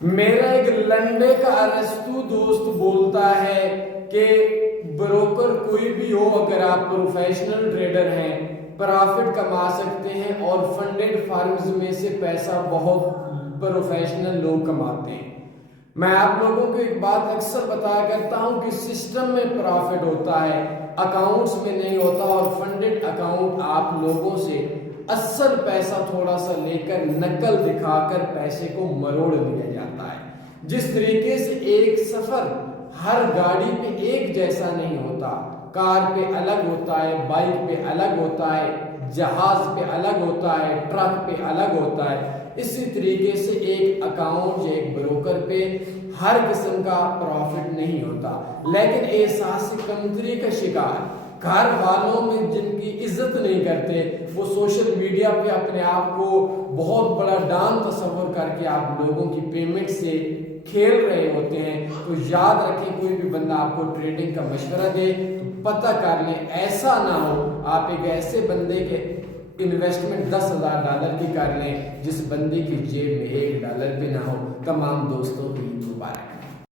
میرا ایک لنڈے کا ارسطو دوست بولتا ہے کہ بروکر کوئی بھی ہو، اگر آپ پروفیشنل ٹریڈر ہیں پرافٹ کما سکتے ہیں، اور فنڈڈ فارمز میں سے پیسہ بہت پروفیشنل لوگ کماتے ہیں۔ میں آپ لوگوں کو ایک بات اکثر بتایا کرتا ہوں کہ سسٹم میں پرافٹ ہوتا ہے، اکاؤنٹس میں نہیں ہوتا، اور فنڈڈ اکاؤنٹ آپ لوگوں سے اصل پیسہ تھوڑا سا لے کر نقل دکھا کر پیسے کو مروڑ لیا جاتا ہے۔ جس طریقے سے ایک سفر ہر گاڑی پہ ایک جیسا نہیں ہوتا، کار پہ الگ ہوتا ہے، بائک پہ الگ ہوتا ہے، جہاز پہ الگ ہوتا ہے، ٹرک پہ الگ ہوتا ہے، اسی طریقے سے ایک اکاؤنٹ یا ایک بروکر پہ ہر قسم کا پروفٹ نہیں ہوتا، لیکن احساس کمتری کا شکار گھر والوں میں جن کی عزت نہیں کرتے، وہ سوشل میڈیا پہ اپنے آپ کو بہت بڑا ڈان تصور کر کے آپ لوگوں کی پیمنٹ سے کھیل رہے ہوتے ہیں۔ تو یاد رکھیں، کوئی بھی بندہ آپ کو ٹریڈنگ کا مشورہ دے تو پتہ کر لیں، ایسا نہ ہو آپ ایک ایسے بندے کے انویسٹمنٹ $10,000 کی کر لیں جس بندے کی جیب میں $1 بھی نہ ہو۔ تمام دوستوں کی مبارک۔